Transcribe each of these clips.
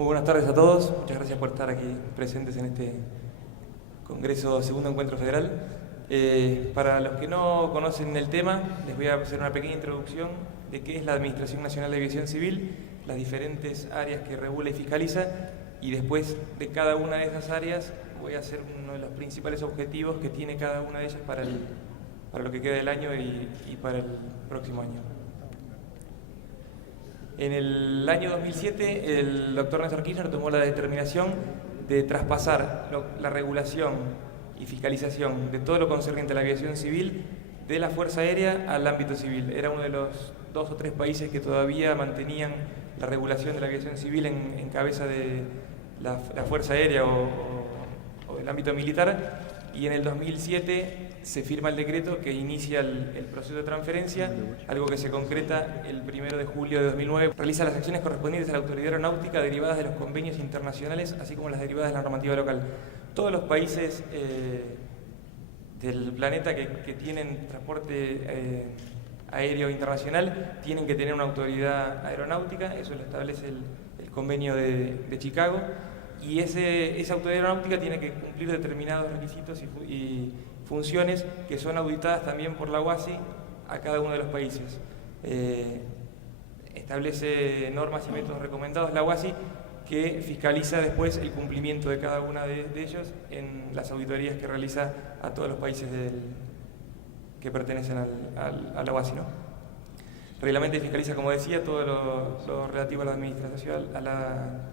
Muy buenas tardes a todos, muchas gracias por estar aquí presentes en este Congreso Segundo Encuentro Federal. Para los que no conocen el tema, les voy a hacer una pequeña introducción de qué es la Administración Nacional de Aviación Civil, las diferentes áreas que regula y fiscaliza, y después de cada una de esas áreas voy a hacer uno de los principales objetivos que tiene cada una de ellas para lo que queda del año y para el próximo año. En el año 2007, el doctor Néstor Kirchner tomó la determinación de traspasar la regulación y fiscalización de todo lo concerniente a la aviación civil de la Fuerza Aérea al ámbito civil. Era uno de los 2 o 3 países que todavía mantenían la regulación de la aviación civil en cabeza de la Fuerza Aérea o del ámbito militar, y en el 2007 se firma el decreto que inicia el proceso de transferencia, algo que se concreta el 1 de julio de 2009. Realiza las acciones correspondientes a la autoridad aeronáutica derivadas de los convenios internacionales, así como las derivadas de la normativa local. Todos los países del planeta que tienen transporte aéreo internacional tienen que tener una autoridad aeronáutica, eso lo establece el convenio de Chicago, y esa autoridad aeronáutica tiene que cumplir determinados requisitos y funciones que son auditadas también por la UASI a cada uno de los países. Establece normas y métodos recomendados la UASI que fiscaliza después el cumplimiento de cada una de ellos en las auditorías que realiza a todos los países que pertenecen a la UASI, ¿no? Reglamenta y fiscaliza, como decía, todo lo relativo a la administración, a la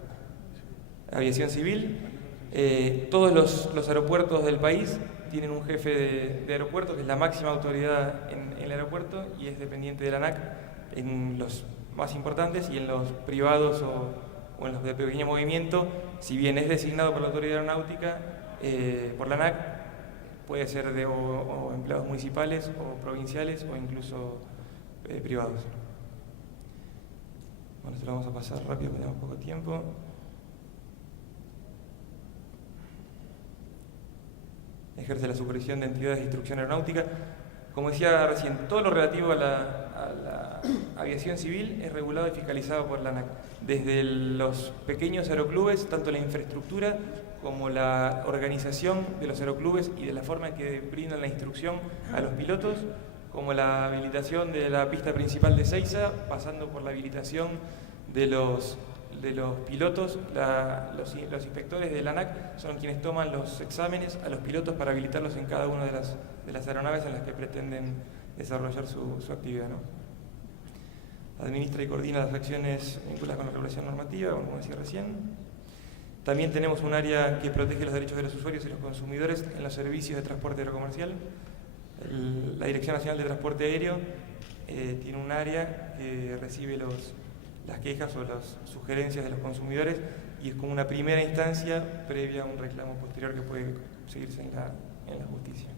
aviación civil. Todos los aeropuertos del país tienen un jefe de aeropuerto, que es la máxima autoridad en el aeropuerto y es dependiente de la ANAC en los más importantes, y en los privados o en los de pequeño movimiento, si bien es designado por la autoridad aeronáutica, por la ANAC, puede ser o empleados municipales o provinciales o incluso privados. Bueno, esto lo vamos a pasar rápido, tenemos poco tiempo. Ejerce la supervisión de entidades de instrucción aeronáutica. Como decía recién, todo lo relativo a la aviación civil es regulado y fiscalizado por la ANAC. Desde los pequeños aeroclubes, tanto la infraestructura como la organización de los aeroclubes y de la forma en que brindan la instrucción a los pilotos, como la habilitación de la pista principal de Seiza, pasando por la habilitación de los pilotos. Los inspectores de la ANAC son quienes toman los exámenes a los pilotos para habilitarlos en cada una de las aeronaves en las que pretenden desarrollar su actividad, ¿no? Administra y coordina las acciones vinculadas con la regulación normativa, como decía recién. También tenemos un área que protege los derechos de los usuarios y los consumidores en los servicios de transporte aerocomercial. La Dirección Nacional de Transporte Aéreo tiene un área que recibe las quejas o las sugerencias de los consumidores, y es como una primera instancia previa a un reclamo posterior que puede seguirse en la justicia.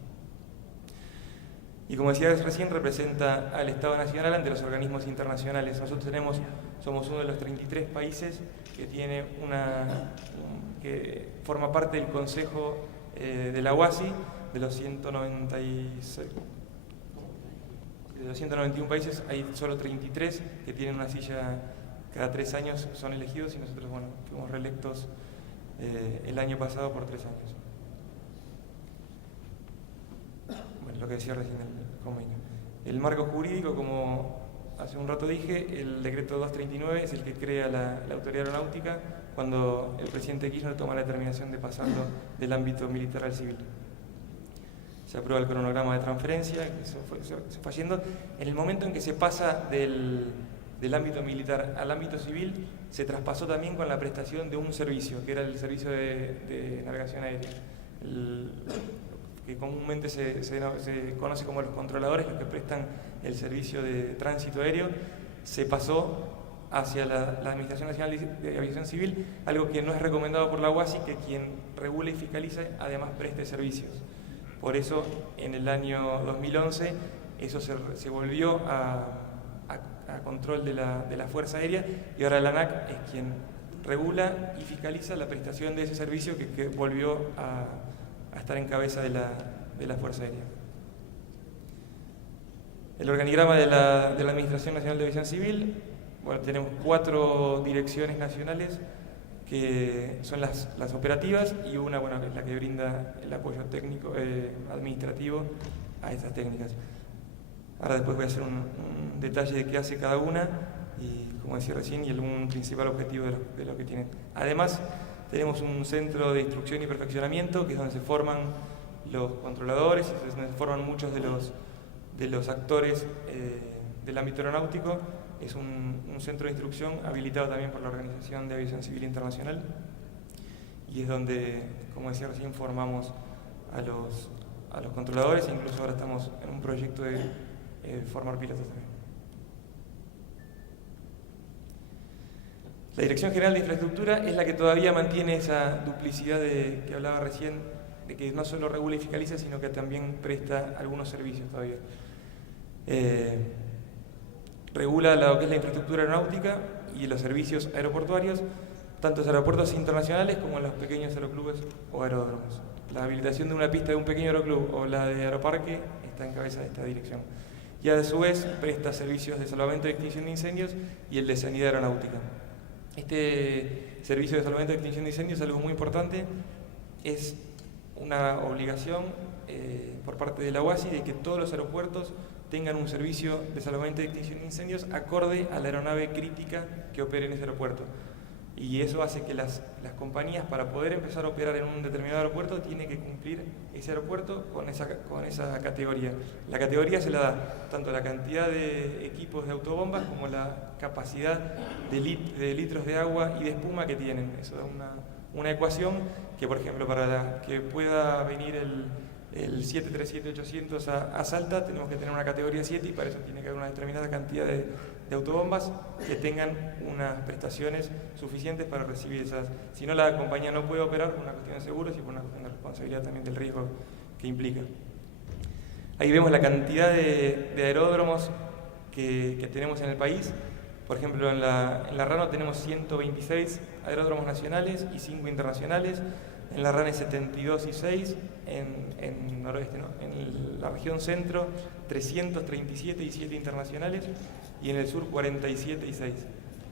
Y como decía recién, representa al Estado Nacional ante los organismos internacionales. Nosotros somos uno de los 33 países que tiene que forma parte del Consejo de la UASI, de los 191 países, hay solo 33 que tienen una silla. Cada 3 años son elegidos, y nosotros, bueno, fuimos reelectos el año pasado por 3 años. Bueno, lo que decía recién el convenio. El marco jurídico, como hace un rato dije, el decreto 239 es el que crea la autoridad aeronáutica cuando el presidente Kirchner toma la determinación de pasarlo del ámbito militar al civil. Se aprueba el cronograma de transferencia, que se fue haciendo. En el momento en que se pasa del ámbito militar al ámbito civil, se traspasó también con la prestación de un servicio, que era el servicio de navegación aérea, que comúnmente se conoce como los controladores, los que prestan el servicio de tránsito aéreo. Se pasó hacia la Administración Nacional de Aviación Civil, algo que no es recomendado por la UASI, que quien regule y fiscalice además preste servicios. Por eso, en el año 2011, eso se volvió a control de la Fuerza Aérea, y ahora la ANAC es quien regula y fiscaliza la prestación de ese servicio que volvió a estar en cabeza de la Fuerza Aérea. El organigrama de la Administración Nacional de Aviación Civil, bueno, tenemos 4 direcciones nacionales que son las operativas, y una, bueno, que es la que brinda el apoyo técnico, administrativo a estas técnicas. Ahora después voy a hacer un detalle de qué hace cada una y, como decía recién, y un principal objetivo de lo que tienen. Además, tenemos un centro de instrucción y perfeccionamiento, que es donde se forman los controladores, y es donde se forman muchos de los actores del ámbito aeronáutico. Es un centro de instrucción habilitado también por la Organización de Aviación Civil Internacional, y es donde, como decía recién, formamos a los controladores, e incluso ahora estamos en un proyecto de formar pilotos también. La Dirección General de Infraestructura es la que todavía mantiene esa duplicidad que hablaba recién, de que no solo regula y fiscaliza, sino que también presta algunos servicios todavía. Regula lo que es la infraestructura aeronáutica y los servicios aeroportuarios, tanto los aeropuertos internacionales como los pequeños aeroclubes o aeródromos. La habilitación de una pista de un pequeño aeroclub o la de aeroparque está en cabeza de esta dirección. Y a su vez presta servicios de salvamento y extinción de incendios y el de sanidad aeronáutica. Este servicio de salvamento y extinción de incendios es algo muy importante. Es una obligación por parte de la UASI de que todos los aeropuertos tengan un servicio de salvamento y extinción de incendios acorde a la aeronave crítica que opere en ese aeropuerto. Y eso hace que las compañías, para poder empezar a operar en un determinado aeropuerto, tienen que cumplir ese aeropuerto con esa categoría. La categoría se la da tanto la cantidad de equipos de autobombas como la capacidad de litros de agua y de espuma que tienen. Eso da una ecuación que, por ejemplo, para que pueda venir el 737-800 a Salta, tenemos que tener una categoría 7, y para eso tiene que haber una determinada cantidad de autobombas que tengan unas prestaciones suficientes para recibir esas. Si no, la compañía no puede operar por una cuestión de seguros y por una cuestión de responsabilidad también del riesgo que implica. Ahí vemos la cantidad de aeródromos que tenemos en el país. Por ejemplo, en la RANO tenemos 126 aeródromos nacionales y 5 internacionales. En la RANE 72 y 6, en noroeste, ¿no? En la región centro 337 y 7 internacionales, y en el sur 47 y 6.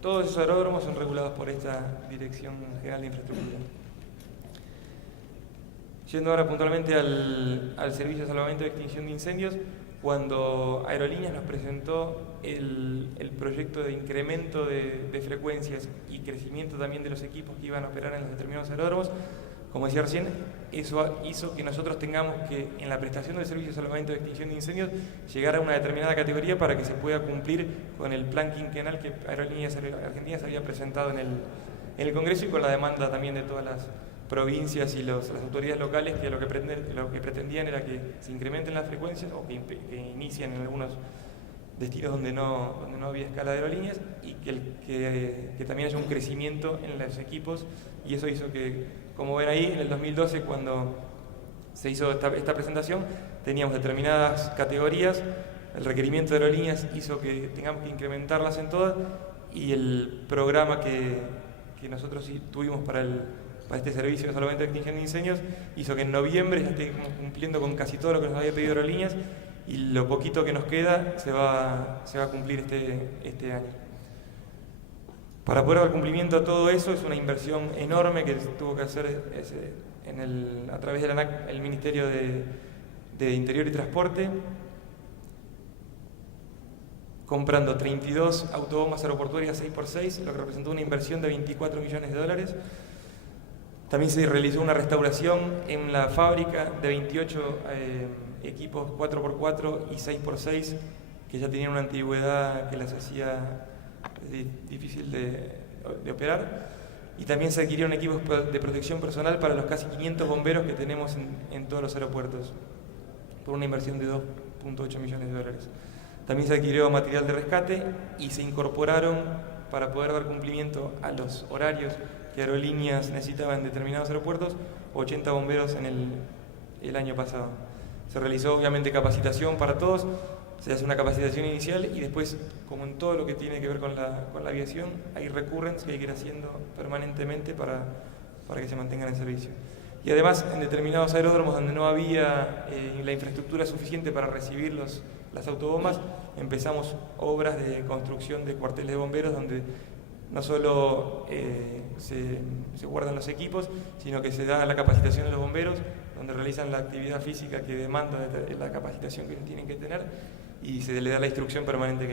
Todos esos aeródromos son regulados por esta Dirección General de Infraestructura. Yendo ahora puntualmente al servicio de salvamento y extinción de incendios, cuando Aerolíneas nos presentó el proyecto de incremento de frecuencias y crecimiento también de los equipos que iban a operar en los determinados aeródromos, como decía recién, eso hizo que nosotros tengamos que, en la prestación del servicio de salvamento y extinción de incendios, llegar a una determinada categoría para que se pueda cumplir con el plan quinquenal que Aerolíneas Argentinas había presentado en el Congreso, y con la demanda también de todas las provincias y las autoridades locales, que lo que pretendían era que se incrementen las frecuencias, o que inicien en algunos destinos donde no había escala de aerolíneas, y que también haya un crecimiento en los equipos. Y eso hizo que, como ven ahí, en el 2012, cuando se hizo esta presentación, teníamos determinadas categorías. El requerimiento de aerolíneas hizo que tengamos que incrementarlas en todas, y el programa que nosotros tuvimos para este servicio de salvamento y extinción de incendios hizo que en noviembre ya estemos cumpliendo con casi todo lo que nos había pedido aerolíneas, y lo poquito que nos queda se va a cumplir este año. Para poder dar cumplimiento a todo eso es una inversión enorme que tuvo que hacer a través de la ANAC, el Ministerio de Interior y Transporte, comprando 32 autobombas aeroportuarias 6x6, lo que representó una inversión de $24 millones. También se realizó una restauración en la fábrica de 28 equipos 4x4 y 6x6 que ya tenían una antigüedad que las hacía difícil de operar, y también se adquirieron equipos de protección personal para los casi 500 bomberos que tenemos en todos los aeropuertos, por una inversión de $2.8 millones. También se adquirió material de rescate y se incorporaron, para poder dar cumplimiento a los horarios que Aerolíneas necesitaba en determinados aeropuertos, 80 bomberos en el año pasado. Se realizó obviamente capacitación para todos. Se hace una capacitación inicial, y después, como en todo lo que tiene que ver con la aviación, hay recurrents que hay que ir haciendo permanentemente para que se mantengan en servicio. Y además, en determinados aeródromos donde no había la infraestructura suficiente para recibir las autobombas, empezamos obras de construcción de cuarteles de bomberos donde no solo se guardan los equipos, sino que se da la capacitación a los bomberos, donde realizan la actividad física que demanda la capacitación que tienen que tener, y se le da la instrucción permanente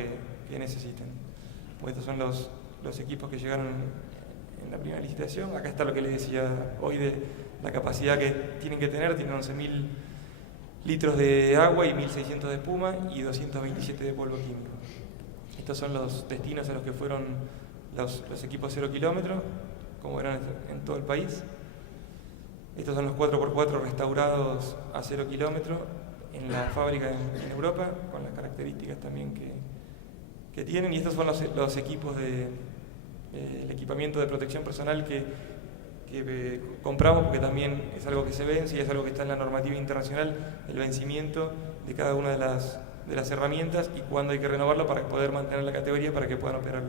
que necesitan. Pues estos son los equipos que llegaron en la primera licitación. Acá está lo que les decía hoy de la capacidad que tienen que tener. Tienen 11.000 litros de agua y 1.600 de espuma y 227 de polvo químico. Estos son los destinos a los que fueron los equipos 0 kilómetros, como eran en todo el país. Estos son los 4x4 restaurados a 0 kilómetros en la fábrica en Europa, con las características también que tienen. Y estos son los equipos el equipamiento de protección personal que compramos, porque también es algo que se vence y es algo que está en la normativa internacional, el vencimiento de cada una de las herramientas y cuándo hay que renovarlo para poder mantener la categoría, para que puedan operar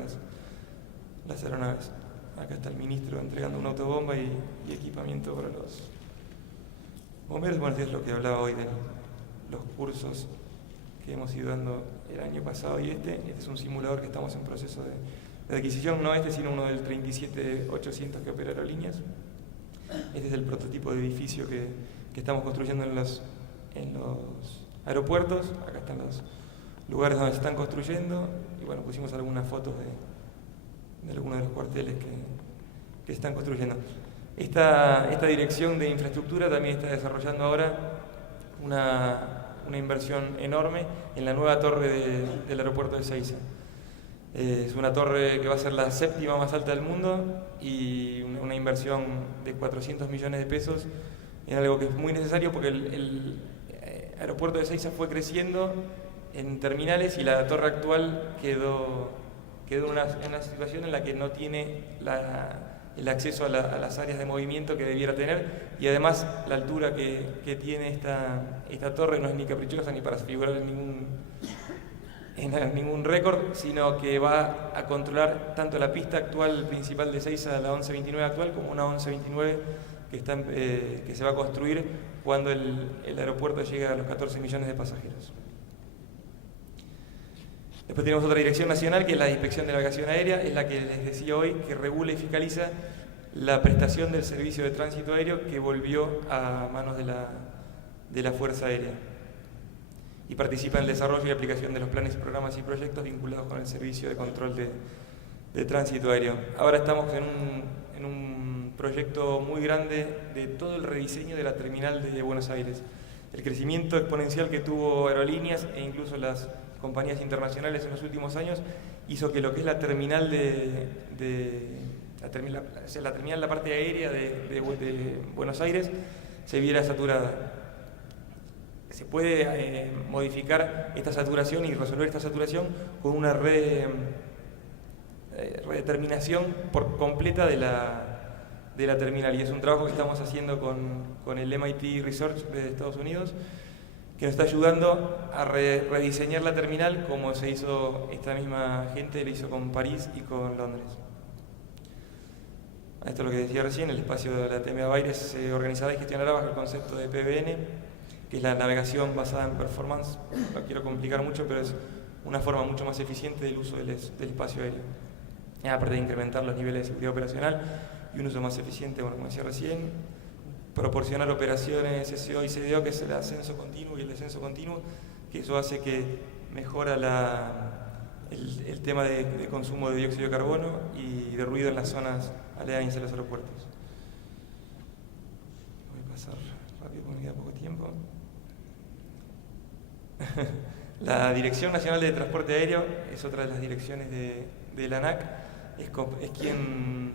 las aeronaves. Acá está el ministro entregando una autobomba y equipamiento para los bomberos. Bueno, es lo que hablaba hoy de los cursos que hemos ido dando el año pasado y este es un simulador que estamos en proceso de adquisición, no sino uno del 37800 que opera Aerolíneas. Este es el prototipo de edificio que estamos construyendo en los aeropuertos. Acá están los lugares donde se están construyendo y bueno, pusimos algunas fotos de algunos de los cuarteles que están construyendo. Esta dirección de infraestructura también está desarrollando ahora una inversión enorme en la nueva torre del aeropuerto de Ezeiza. Es una torre que va a ser la 7ª más alta del mundo y una inversión de 400 millones de pesos en algo que es muy necesario, porque el aeropuerto de Ezeiza fue creciendo en terminales y la torre actual quedó en una situación en la que no tiene el acceso a las áreas de movimiento que debiera tener, y además la altura que tiene esta torre no es ni caprichosa ni para figurar en ningún récord, sino que va a controlar tanto la pista actual principal de Ezeiza, la 1129 actual, como una 1129 que se va a construir cuando el aeropuerto llegue a los 14 millones de pasajeros. Después tenemos otra dirección nacional, que es la Inspección de Navegación Aérea, es la que les decía hoy, que regula y fiscaliza la prestación del servicio de tránsito aéreo que volvió a manos de la Fuerza Aérea, y participa en el desarrollo y aplicación de los planes, programas y proyectos vinculados con el servicio de control de tránsito aéreo. Ahora estamos en un proyecto muy grande de todo el rediseño de la terminal de Buenos Aires. El crecimiento exponencial que tuvo Aerolíneas e incluso las compañías internacionales en los últimos años hizo que lo que es la terminal la parte aérea de Buenos Aires se viera saturada. Se puede modificar esta saturación y resolver esta saturación con una redeterminación por completa de la terminal, y es un trabajo que estamos haciendo con el MIT Research de Estados Unidos, que nos está ayudando a rediseñar la terminal, como se hizo esta misma gente, lo hizo con París y con Londres. Esto es lo que decía recién, el espacio de la TMA Baires se organizará y gestionará bajo el concepto de PBN, que es la navegación basada en performance. No quiero complicar mucho, pero es una forma mucho más eficiente del uso del espacio aéreo. Aparte de incrementar los niveles de seguridad operacional y un uso más eficiente, bueno, como decía recién, proporcionar operaciones SO y CDO, que es el ascenso continuo y el descenso continuo, que eso hace que mejora el tema de consumo de dióxido de carbono y de ruido en las zonas aledañas a los aeropuertos. Voy a pasar rápido porque me queda poco tiempo. La Dirección Nacional de Transporte Aéreo es otra de las direcciones de la ANAC, es quien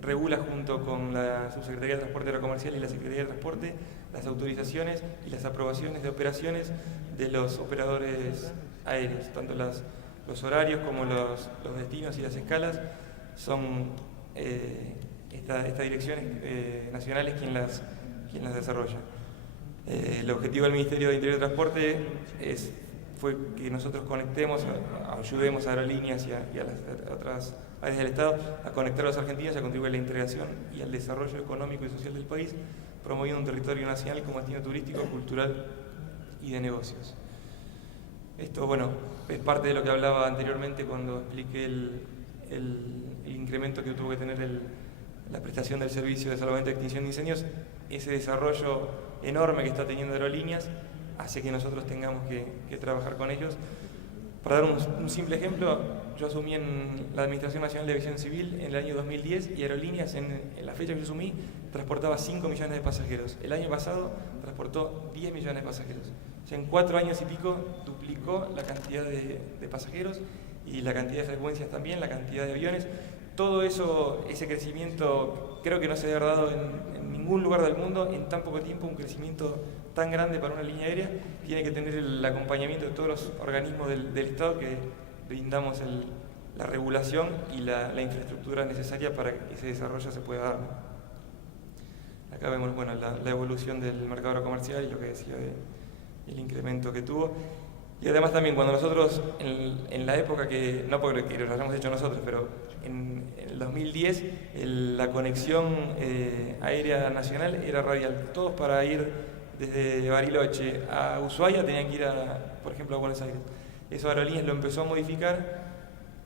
regula junto con la Subsecretaría de Transporte Aerocomercial y la Secretaría de Transporte las autorizaciones y las aprobaciones de operaciones de los operadores aéreos, tanto los horarios como los destinos y las escalas. Son esta dirección nacional es quien las desarrolla. El objetivo del Ministerio de Interior y Transporte fue que nosotros ayudemos a Aerolíneas y a las otras áreas del Estado a conectar a los argentinos y a contribuir a la integración y al desarrollo económico y social del país, promoviendo un territorio nacional como destino turístico, cultural y de negocios. Esto, bueno, es parte de lo que hablaba anteriormente cuando expliqué el el incremento que tuvo que tener la prestación del servicio de salvamento y extinción de incendios, ese desarrollo enorme que está teniendo Aerolíneas hace que nosotros tengamos que trabajar con ellos. Para dar un simple ejemplo, yo asumí en la Administración Nacional de Aviación Civil en el año 2010 y Aerolíneas en la fecha que yo asumí transportaba 5 millones de pasajeros. El año pasado transportó 10 millones de pasajeros. O sea, en 4 años y pico duplicó la cantidad de pasajeros y la cantidad de frecuencias también, la cantidad de aviones. Todo eso, ese crecimiento, creo que no se ha dado en ningún lugar del mundo en tan poco tiempo. Un crecimiento tan grande para una línea aérea tiene que tener el acompañamiento de todos los organismos del Estado que brindamos la regulación y la infraestructura necesaria para que ese desarrollo se pueda dar. Acá vemos la evolución del mercado aerocomercial y lo que decía del incremento que tuvo. Y además también cuando nosotros, en la época que, no porque lo hayamos hecho nosotros, pero en el 2010 la conexión aérea nacional era radial. Todos para ir desde Bariloche a Ushuaia tenían que ir, por ejemplo, a Buenos Aires. Eso Aerolíneas lo empezó a modificar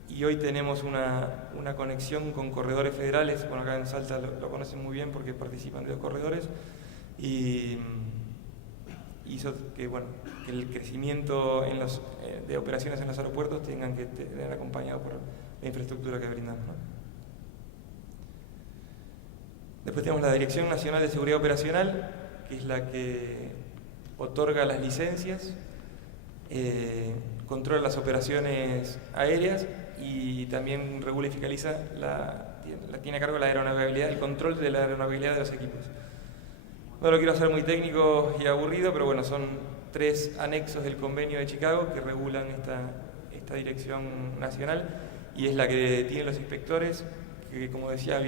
y hoy tenemos una conexión con corredores federales. Bueno, acá en Salta lo conocen muy bien porque participan de los corredores y hizo que el crecimiento de operaciones en los aeropuertos tengan que tener acompañado por la infraestructura que brindamos, ¿no? Después tenemos la Dirección Nacional de Seguridad Operacional, que es la que otorga las licencias, controla las operaciones aéreas y también regula y fiscaliza, tiene a cargo la aeronavegabilidad, el control de la aeronavegabilidad de los equipos. No lo quiero hacer muy técnico y aburrido, pero bueno, son 3 anexos del convenio de Chicago que regulan esta dirección nacional y es la que tiene los inspectores, que como decía,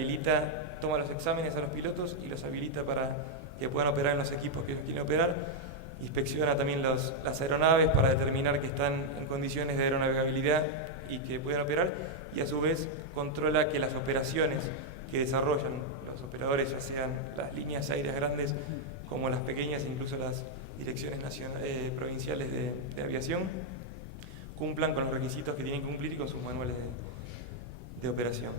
toma los exámenes a los pilotos y los habilita para que puedan operar en los equipos que ellos quieren operar. Inspecciona también las aeronaves para determinar que están en condiciones de aeronavegabilidad y que puedan operar, y a su vez controla que las operaciones que desarrollan los operadores, ya sean las líneas aéreas grandes como las pequeñas, incluso las direcciones provinciales de aviación, cumplan con los requisitos que tienen que cumplir y con sus manuales de operación.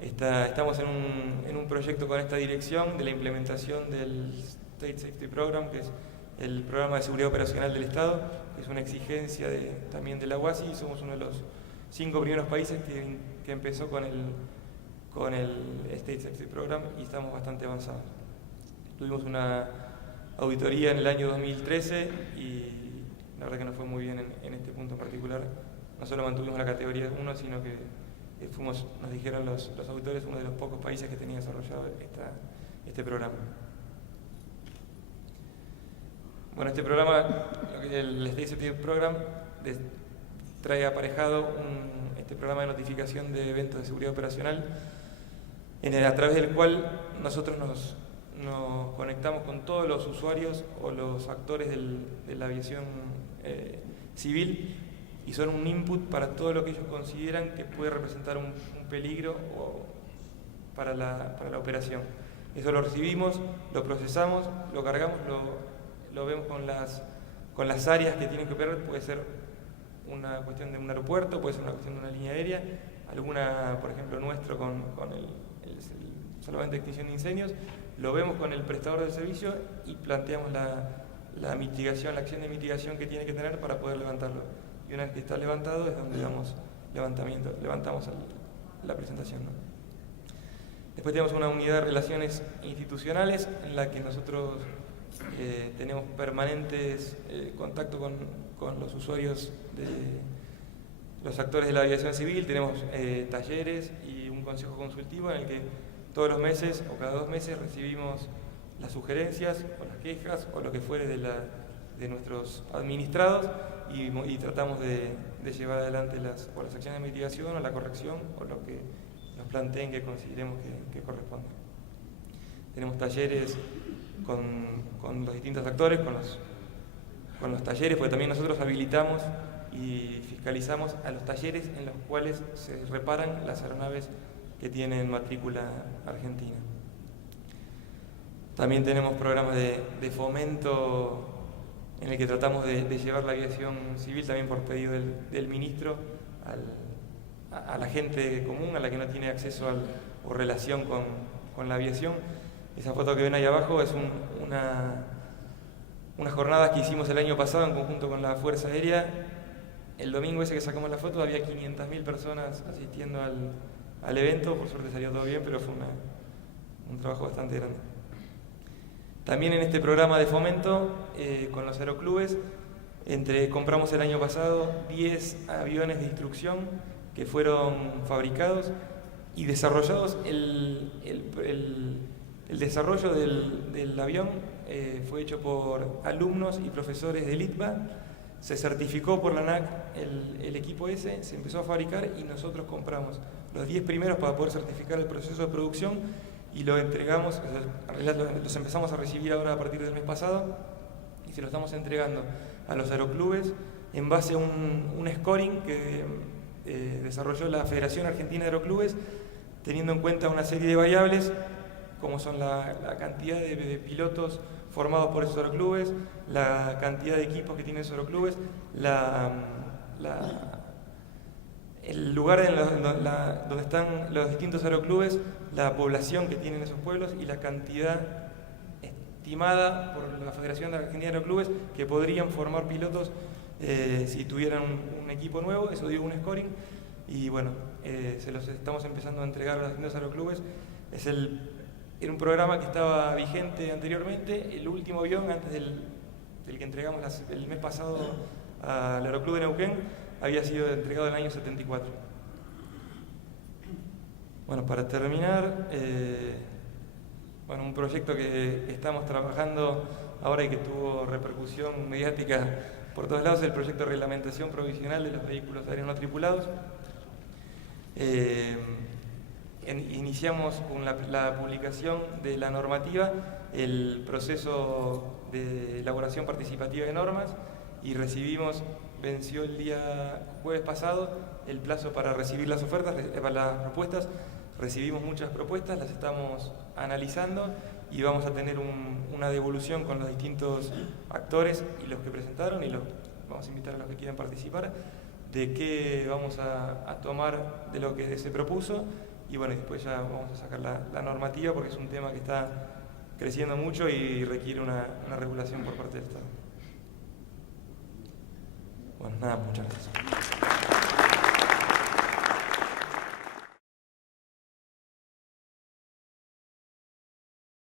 Estamos en un proyecto con esta dirección de la implementación del State Safety Program, que es el programa de seguridad operacional del Estado, que es una exigencia también de la UASI. Somos uno de los 5 primeros países que empezó con el State Safety Program y estamos bastante avanzados. Tuvimos una auditoría en el año 2013 y la verdad que nos fue muy bien en este punto en particular. No solo mantuvimos la categoría 1, sino que nos dijeron los auditores, uno de los pocos países que tenía desarrollado este programa. Bueno, este programa, el State Safety Program, trae aparejado este programa de notificación de eventos de seguridad operacional, a través del cual nosotros nos conectamos con todos los usuarios o los actores de la aviación civil y son un input para todo lo que ellos consideran que puede representar un peligro para la operación. Eso lo recibimos, lo procesamos, lo cargamos, lo vemos con las áreas que tienen que operar. Puede ser una cuestión de un aeropuerto, puede ser una cuestión de una línea aérea, alguna, por ejemplo, nuestro con el salvamento de extinción de incendios, lo vemos con el prestador del servicio y planteamos la mitigación, la acción de mitigación que tiene que tener para poder levantarlo. Y una vez que está levantado es donde levantamos la presentación, ¿no? Después tenemos una unidad de relaciones institucionales en la que nosotros tenemos permanentes contacto con los usuarios, los actores de la aviación civil. Tenemos talleres y un consejo consultivo en el que todos los meses o cada 2 meses recibimos las sugerencias o las quejas o lo que fuere de nuestros administrados y tratamos de llevar adelante las acciones de mitigación o la corrección o lo que nos planteen que consideremos que corresponde. Tenemos talleres con los distintos actores, con los talleres, porque también nosotros habilitamos y fiscalizamos a los talleres en los cuales se reparan las aeronaves que tienen matrícula argentina. También tenemos programas de fomento en el que tratamos de llevar la aviación civil, también por pedido del ministro, a la gente común, a la que no tiene acceso o relación con la aviación. Esa foto que ven ahí abajo es unas jornadas que hicimos el año pasado en conjunto con la Fuerza Aérea. El domingo ese que sacamos la foto había 500.000 personas asistiendo al evento. Por suerte salió todo bien, pero fue un trabajo bastante grande. También en este programa de fomento con los aeroclubes, compramos el año pasado 10 aviones de instrucción que fueron fabricados y desarrollados. El desarrollo del avión fue hecho por alumnos y profesores del ITBA, se certificó por la ANAC el equipo ese, se empezó a fabricar y nosotros compramos los 10 primeros para poder certificar el proceso de producción y lo entregamos, los empezamos a recibir ahora a partir del mes pasado y se lo estamos entregando a los aeroclubes en base a un scoring que desarrolló la Federación Argentina de Aeroclubes, teniendo en cuenta una serie de variables como son la cantidad de pilotos formados por esos aeroclubes, la cantidad de equipos que tienen esos aeroclubes, el lugar donde están los distintos aeroclubes, la población que tienen esos pueblos y la cantidad estimada por la Federación Argentina de Aeroclubes que podrían formar pilotos si tuvieran un equipo nuevo. Eso dio un scoring y bueno, se los estamos empezando a entregar a los distintos aeroclubes. Era un programa que estaba vigente anteriormente. El último avión, antes del que entregamos el mes pasado al Aeroclub de Neuquén, había sido entregado en el año 74. Bueno, para terminar, un proyecto que estamos trabajando ahora y que tuvo repercusión mediática por todos lados, es el proyecto de reglamentación provisional de los vehículos aéreos no tripulados. Iniciamos con la publicación de la normativa, el proceso de elaboración participativa de normas y venció el día jueves pasado el plazo para recibir las ofertas, para las propuestas. Recibimos muchas propuestas, las estamos analizando y vamos a tener una devolución con los distintos actores y los que presentaron y vamos a invitar a los que quieran participar de qué vamos a tomar de lo que se propuso. Y bueno, después ya vamos a sacar la normativa porque es un tema que está creciendo mucho y requiere una regulación por parte del Estado. Bueno, nada, muchas gracias.